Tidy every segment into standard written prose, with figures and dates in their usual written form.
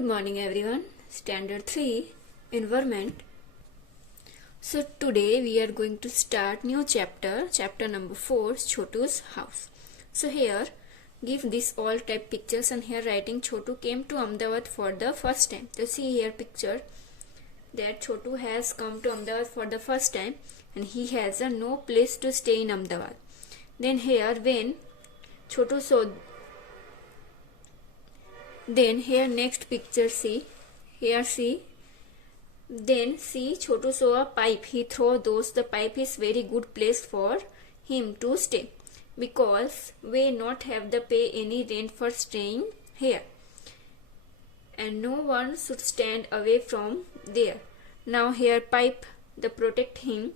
Good morning everyone. Standard 3 Environment. So today we are going to start new chapter number 4, Chotu's house. So here give this all type pictures and here writing Chotu came to Ahmedabad for the first time. So see here picture that Chotu has come to Ahmedabad for the first time and he has no place to stay in Ahmedabad. Then here when Chotu saw, then here next picture see, here see, then see Chotu saw a pipe. He thought the pipe is very good place for him to stay because we not have to pay any rent for staying here and no one should stand away from there. Now here pipe the protect him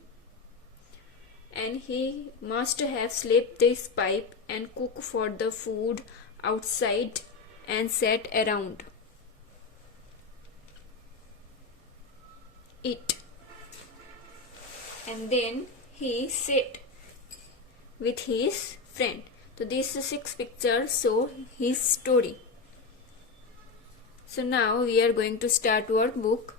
and he must have slept this pipe and cook for the food outside and sat around it, and then he sat with his friend. So these 6 pictures show his story. So now we are going to start workbook.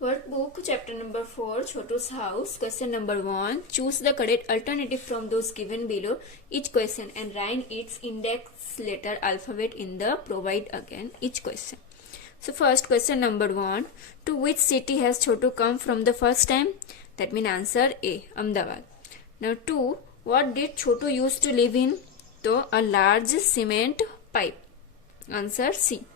Workbook chapter number 4, Chotu's house. Question number 1. Choose the correct alternative from those given below each question and write its index letter alphabet in the provide again each question. So first question number 1. To which city has Chotu come from the first time? That means answer A, Ahmedabad. Now 2. What did Chotu used to live in? So a large cement pipe. Answer C.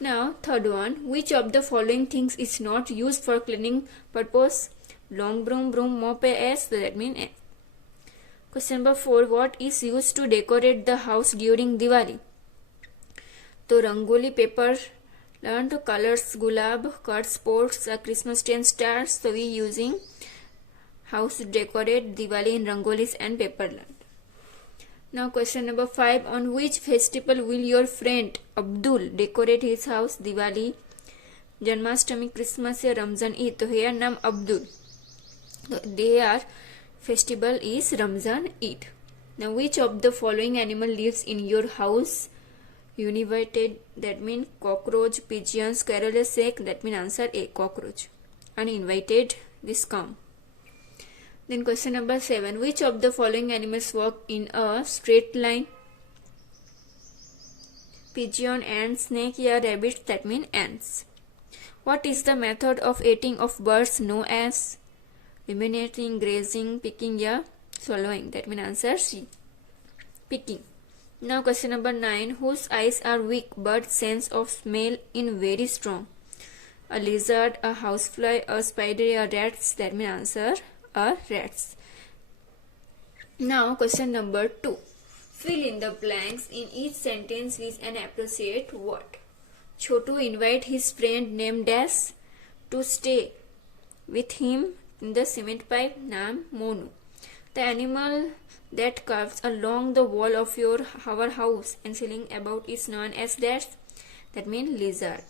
Now third one. Which of the following things is not used for cleaning purpose? Long broom, mop, S. So that means A. Question number 4. What is used to decorate the house during Diwali? So rangoli, paper, learn to colors, gulab, cards, sports, Christmas tree and stars. So we using house to decorate Diwali in rangolis and paper learned. Now question number 5. On which festival will your friend Abdul decorate his house? Diwali, Janmashtami, Christmas या Ramzan Eid. So here name Abdul. So their festival is Ramzan Eid. Now which of the following animal lives in your house? Uninvited, that means cockroach, pigeons, careless snake, that means answer A, cockroach. Uninvited, this come. Then question number 7. Which of the following animals walk in a straight line? Pigeon, ant, snake, या rabbit, that means ants. What is the method of eating of birds known as? Ruminating, grazing, picking, या swallowing, that means answer C, picking. Now question number 9. Whose eyes are weak but sense of smell in very strong? A lizard, a housefly, a spider, a rats, that means answer A, rats. Now question number 2. Fill in the blanks in each sentence with an appropriate word. Chotu invite his friend named Dash to stay with him in the cement pipe named Monu. The animal that curves along the wall of our house and ceiling about is known as dash, that means lizard.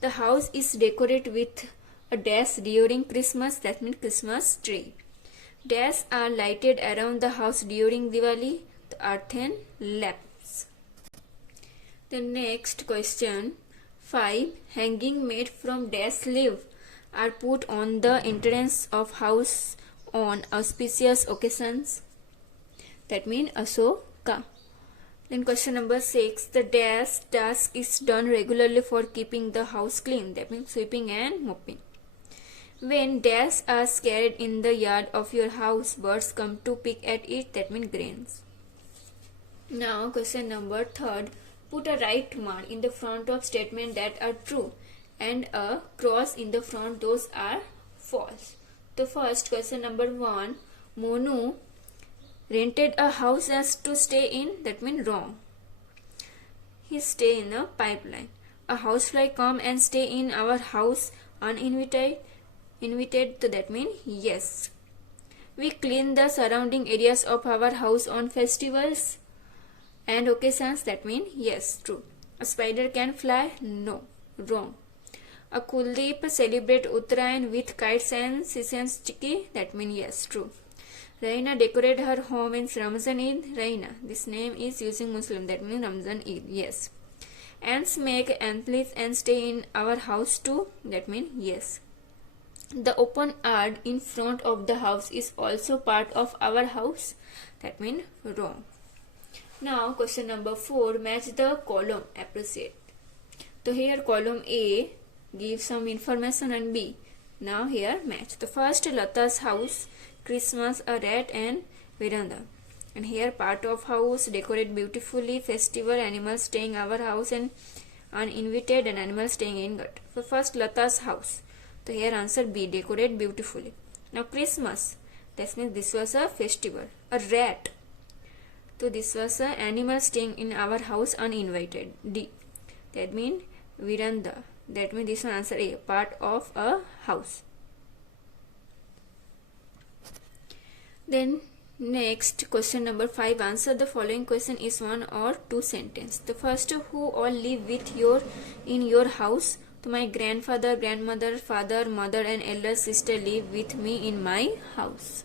The house is decorated with a dash during Christmas, that means Christmas tree. Dash are lighted around the house during Diwali, the earthen lamps. The next question 5. Hanging made from dash leaf are put on the entrance of house on auspicious occasions, that means Asoka. Then question number 6. The dash task is done regularly for keeping the house clean, that means sweeping and mopping. When dash are scattered in the yard of your house, birds come to pick at it, that means grains. Now question number 3. Put a right mark in the front of statement that are true and a cross in the front those are false. The first question number 1. Monu rented a house as to stay in, that means wrong. He stay in a pipeline. A housefly come and stay in our house uninvited, so that means yes. We clean the surrounding areas of our house on festivals and occasions, that means yes, true. A spider can fly? No, wrong. A Kuldeep celebrate Uttarayan with kites and sessions chicky, that means yes, true. Raina decorate her home in Ramzan Eid. Raina, this name is using Muslim, that means Ramzan Eid. Yes. Ants make antlers and stay in our house too. That means yes. The open yard in front of the house is also part of our house. That means wrong. Now question number 4. Match the column appreciate. So here column A gives some information and B. Now here match. The first Lata's house, Christmas, a rat and veranda. And here part of house decorate beautifully, festival, animals staying our house and uninvited and animals staying in gut. So first Lata's house. So here answer B, decorate beautifully. Now Christmas, that means this was a festival. A rat, so this was a animal staying in our house uninvited. D, that means veranda, that means this one answer A, part of a house. Then next question number 5, answer the following question is one or two sentence. The first, who all live with in your house? So my grandfather, grandmother, father, mother and elder sister live with me in my house.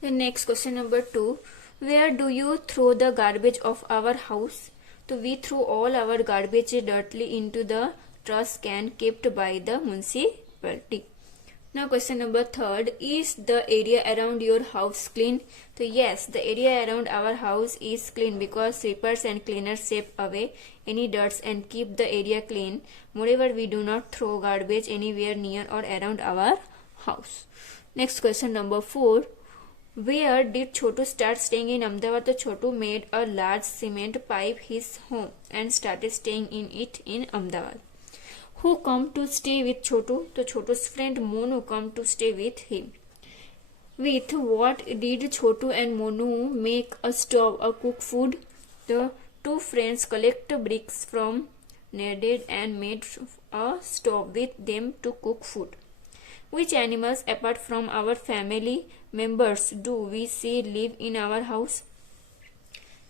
The next question number 2, where do you throw the garbage of our house? So we throw all our garbage directly into the trash can kept by the municipality. Now question number 3, is the area around your house clean? So yes, the area around our house is clean because sweepers and cleaners sweep away any dirt and keep the area clean. Moreover, we do not throw garbage anywhere near or around our house. Next question number 4, where did Chotu start staying in Ahmedabad? So Chotu made a large cement pipe his home and started staying in it in Ahmedabad. Who come to stay with Chotu? So Chotu's friend Monu come to stay with him. With what did Chotu and Monu make a stove or cook food? The two friends collect bricks from needed and made a stove with them to cook food. Which animals apart from our family members do we see live in our house?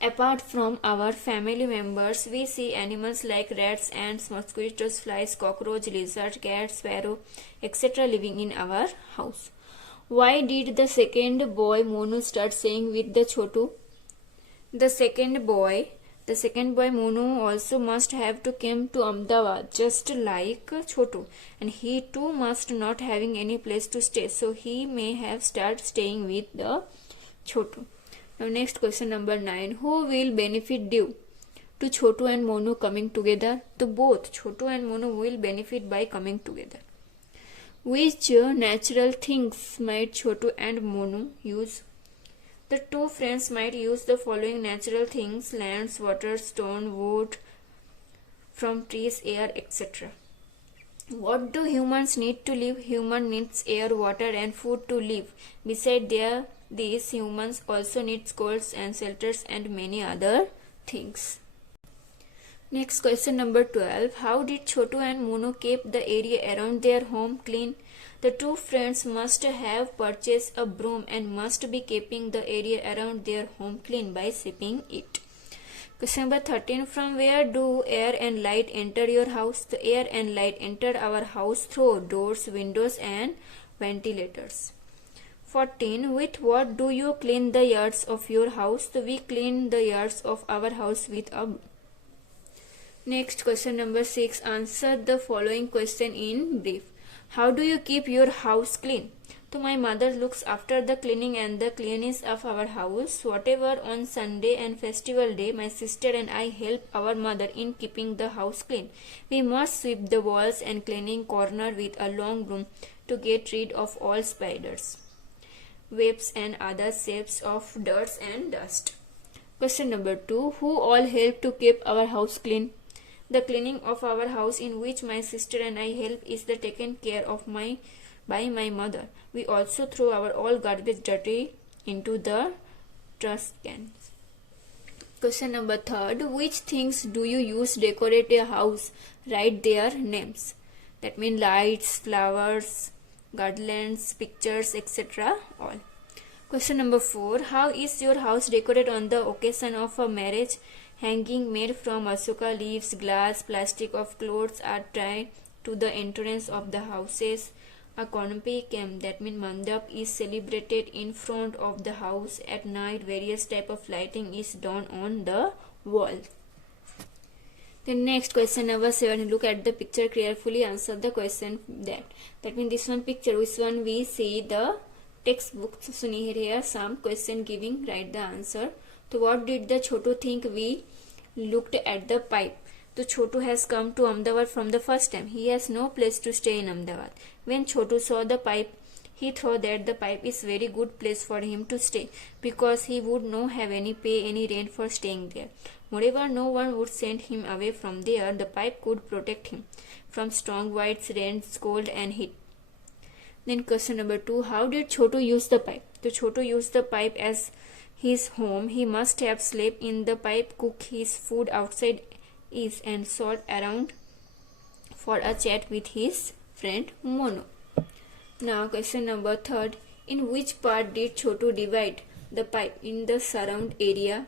Apart from our family members, we see animals like rats, ants, mosquitoes, flies, cockroach, lizard, cat, sparrow, etc. living in our house. Why did the second boy Monu start staying with the Chotu? The second boy Monu also must have to come to Ahmedabad just like Chotu, and he too must not having any place to stay, so he may have started staying with the Chotu. Now next question number 9, who will benefit due to Chotu and Monu coming together? So both Chotu and Monu will benefit by coming together. Which natural things might Chotu and Monu use? The two friends might use the following natural things: lands, water, stone, wood from trees, air, etc. What do humans need to live? Human needs air, water and food to live. Besides these, humans also need schools and shelters and many other things. Next question number 12. How did Chotu and Monu keep the area around their home clean? The two friends must have purchased a broom and must be keeping the area around their home clean by sweeping it. Question number 13. From where do air and light enter your house? The air and light enter our house through doors, windows and ventilators. 14. With what do you clean the yards of your house? So we clean the yards of our house with a broom. Next question number 6. Answer the following question in brief. How do you keep your house clean? So my mother looks after the cleaning and the cleanliness of our house. Whatever on Sunday and festival day, my sister and I help our mother in keeping the house clean. We must sweep the walls and cleaning corner with a long broom to get rid of all spiders, webs and other shapes of dirt and dust. Question number 2. Who all help to keep our house clean? The cleaning of our house, in which my sister and I help, is the taken care of by my mother. We also throw our all garbage dirty into the trash cans. Question number 3. Which things do you use to decorate a house? Write their names. That means lights, flowers, garlands, pictures, etc. all. Question number 4. How is your house decorated on the occasion of a marriage? Hanging made from asoka leaves, glass, plastic of clothes are tied to the entrance of the houses. A canopy camp, that means mandap, is celebrated in front of the house. At night, various type of lighting is done on the wall. Then next question number 7. Look at the picture carefully. Answer the question that. That means this one picture. Which one we see the textbook? So here some question giving. Write the answer. So what did the Chotu think we looked at the pipe? So Chotu has come to Ahmedabad from the first time. He has no place to stay in Ahmedabad. When Chotu saw the pipe, he thought that the pipe is very good place for him to stay because he would not have any pay any rent for staying there. Moreover, no one would send him away from there. The pipe could protect him from strong winds, rains, cold and heat. Then question number 2. How did Chotu use the pipe? So Chotu used the pipe as his home. He must have slept in the pipe, cook his food outside is and sat around for a chat with his friend Mono. Now question number 3. In which part did Chotu divide the pipe in the surround area?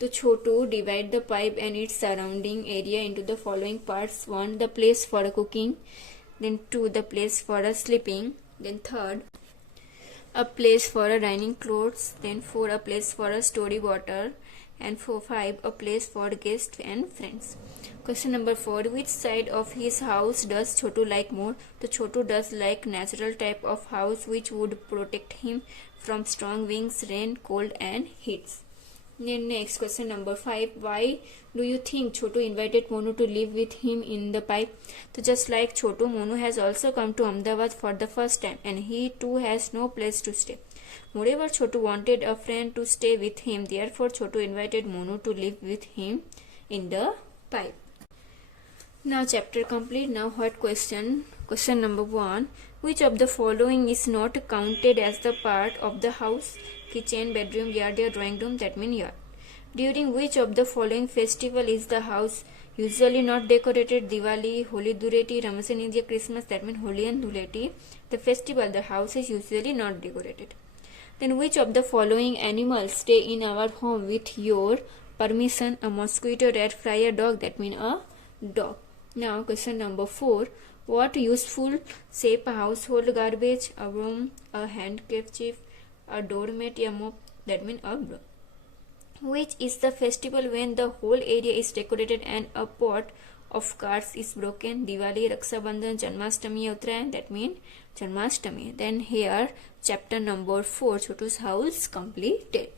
So Chotu divide the pipe and its surrounding area into the following parts. 1. The place for cooking. Then 2. The place for sleeping. Then 3. A place for drying clothes. Then 4. A place for storing water. And 5. A place for guests and friends. Question number 4. Which side of his house does Chotu like more? The Chotu does like natural type of house which would protect him from strong winds, rain, cold and heats. Then next question number 5. Why do you think Chotu invited Monu to live with him in the pipe? So just like Chotu, Monu has also come to Ahmedabad for the first time and he too has no place to stay. Moreover, Chotu wanted a friend to stay with him. Therefore, Chotu invited Monu to live with him in the pipe. Now chapter complete. Now what question? Question number 1. Which of the following is not counted as the part of the house? Kitchen, bedroom, yard, or drawing room, that means yard. During which of the following festival is the house usually not decorated? Diwali, Holi Dhuleti, Ramazan India, Christmas, that means Holi and Dhuleti. The festival, the house is usually not decorated. Then which of the following animals stay in our home with your permission? A mosquito, rat, fly, a dog, that means a dog. Now question number 4. What useful shape a household garbage? A broom, a handkerchief, a doormat, a mop, that means a broom. Which is the festival when the whole area is decorated and a pot of cards is broken? Diwali, Raksha Bandhan, Janmashtami, Uttarayan, that means Janmashtami. Then here chapter number 4, Chotu's house completed.